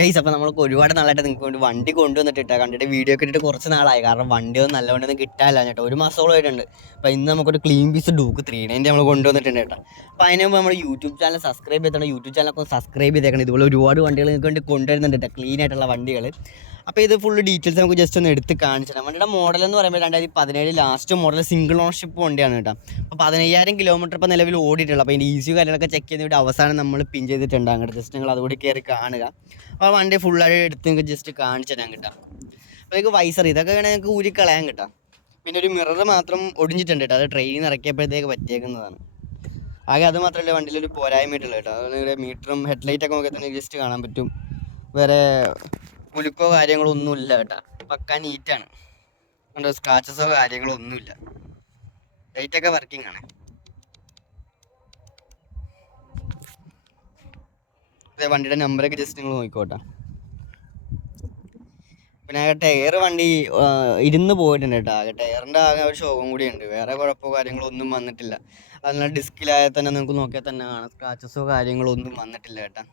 Guys അപ്പോൾ നമ്മൾക്ക് ഒരുപാട് നാളായിട്ട് നിങ്ങൾക്ക് വേണ്ടി വണ്ടി കൊണ്ടുവന്നിട്ട് ഇട്ടാ കണ്ടിട്ട് വീഡിയോ ഒക്കെ ഇട്ടിട്ട് കുറച്ച് നാളായി. കാരണം വണ്ടി ഒന്നും നല്ലവണ്ണം കിട്ടാല്ല കേട്ടോ. ഒരു മാസത്തോളം ആയിട്ടുണ്ട്. അപ്പോൾ ഇന്ന് നമുക്കൊരു clean piece Duke three ninety നമ്മൾ കൊണ്ടുവന്നിട്ടുണ്ട് കേട്ടോ. അപ്പോൾ അതിന് മുമ്പ് നമ്മൾ യൂട്യൂബ് ചാനൽ സബ്സ്ക്രൈബ് ചെയ്തിട്ടുണ്ട് യൂട്യൂബ് ചാനലൊക്കെ സബ്സ്ക്രൈബ് ചെയ്തേക്കണം. ഇതുപോലെ ഒരുപാട് വണ്ടികൾ നിങ്ങൾക്ക് വേണ്ടി കൊണ്ടുവരുന്നുണ്ട് കേട്ടോ. ക്ലീൻ ആയിട്ടുള്ള വണ്ടികൾ അപ്പോൾ ഇത് ഫുള്ള് ഡീറ്റെയിൽസ് നമുക്ക് ജസ്റ്റ് ഒന്ന് എടുത്ത് കാണിച്ചു തരാം വണ്ടിയുടെ മോഡൽ എന്ന് പറയുമ്പോൾ രണ്ടായിരത്തി പതിനേഴ് ലാസ്റ്റ് മോഡൽ സിംഗിൾ ഓണർഷിപ്പ് വണ്ടിയാണ് കേട്ടോ. അപ്പോൾ പതിനയ്യായിരം കിലോമീറ്റർ ഇപ്പോൾ നിലവിൽ ഓടിയിട്ടുള്ളൂ അപ്പോൾ ഇതിന്റെ ഈസി കാര്യങ്ങളൊക്കെ ചെക്ക് ചെയ്ത് ഇവിടെ അവസാനം നമ്മൾ പിൻ ചെയ്തിട്ടുണ്ട്. അങ്ങോട്ട് ജസ്റ്റ് നിങ്ങൾ അതുകൂടി കയറി കാണുക. അപ്പോൾ വണ്ടി ഫുള്ളായിട്ട് എടുത്ത് നിങ്ങൾക്ക് ജസ്റ്റ് കാണിച്ചു തരാൻ കിട്ടാം. അപ്പോൾ നിങ്ങൾക്ക് വൈസർ ഇതൊക്കെ വേണമെങ്കിൽ നിങ്ങൾക്ക് ഊരി കളയാൻ കിട്ടാം. പിന്നെ ഒരു മിറർ മാത്രം ഒടിഞ്ഞിട്ടുണ്ട് കേട്ടോ. അത് ട്രെയിനിൽ നിന്ന് ഇറക്കിയപ്പോഴത്തേക്ക് പറ്റിയേക്കുന്നതാണ്. ആകെ അത് മാത്രമല്ല വണ്ടിയിൽ ഒരു പോരായ്മയായിട്ടുള്ളത് കേട്ടോ. അതുകൊണ്ട് മീറ്ററും ഹെഡ്ലൈറ്റൊക്കെ നോക്കിയാൽ തന്നെ ജസ്റ്റ് കാണാൻ പറ്റും. വേറെ കുലുക്കോ കാര്യങ്ങളോ ഒന്നുമില്ല കേട്ടോ. പക്ക നീറ്റാണ് അതുകൊണ്ട് സ്ക്രാച്ചസോ കാര്യങ്ങളോ ഒന്നുമില്ല. ലൈറ്റൊക്കെ വർക്കിംഗ് ആണ്. അതെ വണ്ടിയുടെ നമ്പറൊക്കെ ജസ്റ്റ് നിങ്ങൾ നോക്കിക്കോട്ടെ. പിന്നെ ടയർ വണ്ടി ഇരുന്ന് പോയിട്ടുണ്ട് കേട്ടോ. ടയറിന്റെ ആകെ ഒരു ശോകം കൂടിയുണ്ട് വേറെ കുഴപ്പമോ കാര്യങ്ങളോ ഒന്നും വന്നിട്ടില്ല. അതിനാൽ ഡിസ്കിലായാൽ തന്നെ നിങ്ങൾക്ക് നോക്കിയാൽ തന്നെ കാണാം. സ്ക്രാച്ചസോ കാര്യങ്ങളോ ഒന്നും വന്നിട്ടില്ല കേട്ടോ.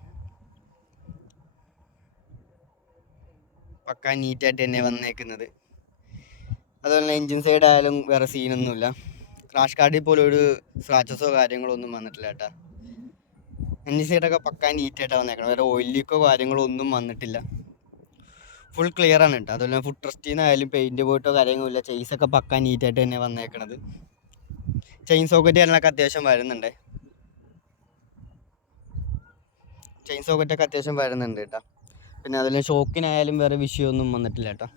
പക്ക നീറ്റായിട്ട് തന്നെ വന്നേക്കുന്നത്. അതുപോലെ തന്നെ എൻജിൻ സൈഡ് ആയാലും വേറെ സീനൊന്നുമില്ല ക്രാഷ് കാർഡിൽ പോലും ഒരു സ്ക്രാച്ചസോ കാര്യങ്ങളോ ഒന്നും വന്നിട്ടില്ല കേട്ടോ. എൻജിൻ സൈഡൊക്കെ പക്ക നീറ്റായിട്ടാണ് വന്നേക്കണം വേറെ ഓയിൽ ലീക്കോ കാര്യങ്ങളോ ഒന്നും വന്നിട്ടില്ല. ഫുൾ ക്ലിയർ ആണ് കേട്ടോ. അതുപോലെ ഫുഡ് ട്രസ്റ്റിൽ നിന്നായാലും പെയിന്റ് പോയിട്ടോ കാര്യങ്ങളില്ല ചെയിസൊക്കെ പക്ക നീറ്റായിട്ട് തന്നെ വന്നേക്കണത്. ചെയിൻ സോക്കറ്റ് കാര്യങ്ങളൊക്കെ അത്യാവശ്യം വരുന്നുണ്ട്. ചെയിൻ സോക്കറ്റൊക്കെ അത്യാവശ്യം വരുന്നുണ്ട് കേട്ടോ. പിന്നെ അതിൽ ഷോക്കിനായാലും വേറെ വിഷയമൊന്നും വന്നിട്ടില്ല കേട്ടോ.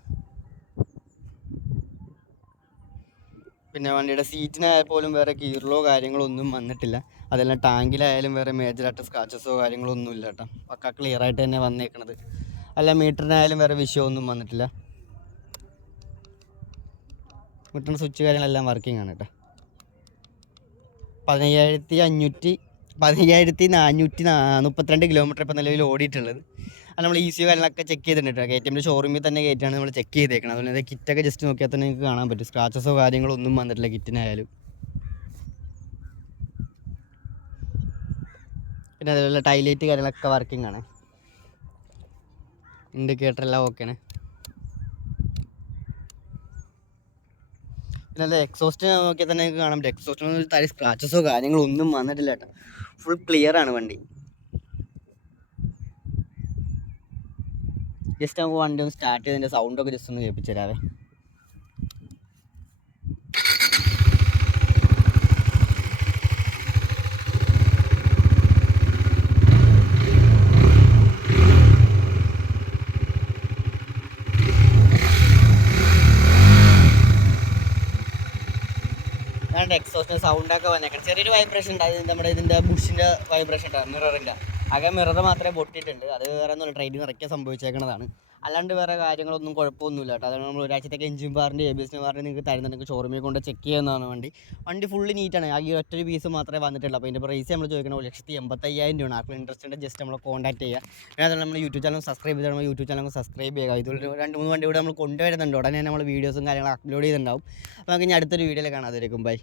പിന്നെ വണ്ടിയുടെ സീറ്റിനായാൽ പോലും വേറെ കീറലോ കാര്യങ്ങളോ ഒന്നും വന്നിട്ടില്ല. അതെല്ലാം ടാങ്കിലായാലും വേറെ മേജറായിട്ട് സ്ക്രാച്ചസോ കാര്യങ്ങളോ ഒന്നും ഇല്ല കേട്ടോ. പക്ക ക്ലിയർ ആയിട്ട് തന്നെ വന്നേക്കണത്. അല്ല മീറ്ററിനായാലും വേറെ വിഷയമൊന്നും വന്നിട്ടില്ല. മീറ്ററിന് സ്വിച്ച് കാര്യങ്ങളെല്ലാം വർക്കിംഗ് ആണ് കേട്ടോ. പതിനയ്യായിരത്തി അഞ്ഞൂറ്റി പതിനയ്യായിരത്തി നാനൂറ്റി മുപ്പത്തിരണ്ട് കിലോമീറ്റർ ഇപ്പം നിലവിൽ ഓടിയിട്ടുള്ളത്. അത് നമ്മൾ ഈസി കാര്യങ്ങളൊക്കെ ചെക്ക് ചെയ്തിട്ടുണ്ട് കെ ടി എമ്മിന്റെ ഷോറൂമിൽ തന്നെ കയറ്റിയാണ് നമ്മൾ ചെക്ക് ചെയ്തേക്കണം തന്നെ കിറ്റൊക്കെ ജസ്റ്റ് നോക്കിയാൽ തന്നെ നിങ്ങൾക്ക് കാണാൻ പറ്റും. സ്ക്രാച്ചസോ കാര്യങ്ങളോ ഒന്നും വന്നിട്ടില്ല കിറ്റിനായാലും പിന്നെ അതുപോലെ ടൈലൈറ്റ് കാര്യങ്ങളൊക്കെ വർക്കിംഗ് ആണ്. ഇൻഡിക്കേറ്റർ എല്ലാം ഓക്കെയാണ് പിന്നെ അത് എക്സോസ്റ്റ് നോക്കിയാൽ തന്നെ കാണാൻ പറ്റും. എക്സോസ്റ്റിനൊന്നും തരി സ്ക്രാച്ചസോ കാര്യങ്ങളോ ഒന്നും വന്നിട്ടില്ല കേട്ടോ. ഫുൾ ക്ലിയർ ആണ് വണ്ടി. ജസ്റ്റ് നമുക്ക് വണ്ടി ഒന്ന് സ്റ്റാർട്ട് ചെയ്തതിന്റെ സൗണ്ടൊക്കെ ജസ്റ്റ് ഒന്ന് കേൾപ്പിച്ചു തരാവേ എക്സോസ്റ്റിന് സൗണ്ടൊക്കെ വന്നേക്കണം. ചെറിയൊരു വൈബ്രേഷൻ ഉണ്ട് നമ്മുടെ ഇതിന്റെ ബുഷിന്റെ വൈബ്രേഷൻ ഉണ്ടായിരുന്നു മിററിന്റെ ആകെ മിറർ മാത്രമേ പൊട്ടിയിട്ടുണ്ട്. അത് വേറെ ഒന്നും ട്രെയിനിൽ നിറയ്ക്കാൻ സംഭവിച്ചേക്കണതാണ്. അല്ലാണ്ട് വേറെ കാര്യങ്ങളൊന്നും കുഴപ്പമൊന്നുമില്ല കേട്ടോ. അതാണ് നമ്മൾ ഒരാഴ്ചത്തേക്ക് എഞ്ചിൻ ബാറിന്റെ എ ബി എസ് ബാറിന്റെ നിങ്ങൾക്ക് തരുന്നുണ്ടെങ്കിൽ ഷോറൂമിൽ കൊണ്ട് ചെക്ക് ചെയ്യുന്നതാണ് വണ്ടി. വണ്ടി ഫുള്ള് നീറ്റാണ് ആ ഈ ഒറ്റൊരു പീസ് മാത്രമേ വന്നിട്ടുള്ളൂ. അപ്പോൾ ഇതിന്റെ പ്രൈസ് നമ്മൾ ചോദിക്കണം ലക്ഷത്തി എൺപത്തയ്യായിരം രൂപയാണ്. ആർക്കും ഇൻട്രസ്റ്റ് ഉണ്ട് ജസ്റ്റ് നമ്മൾ കോൺടാക്ട് ചെയ്യുക. അതുപോലെ നമ്മൾ യൂട്യൂബ് ചാനൽ സബ്സ്ക്രൈബ് ചെയ്താൽ നമ്മൾ യൂട്യൂബ് ചാനൽ സബ്സ്ക്രൈബ് ചെയ്യുക. ഇതുപോലെ രണ്ട് മൂന്ന് വണ്ടി ഇവിടെ നമ്മൾ കൊണ്ടുവരുന്നുണ്ട്. ഉടനെ നമ്മൾ വീഡിയോസും കാര്യങ്ങളും അപ്ലോഡ് ചെയ്തിട്ടുണ്ടാവും. അപ്പോൾ നമുക്ക് ഇനി അടുത്തൊരു വീഡിയോയിൽ കാണാതിരിക്കും ബൈ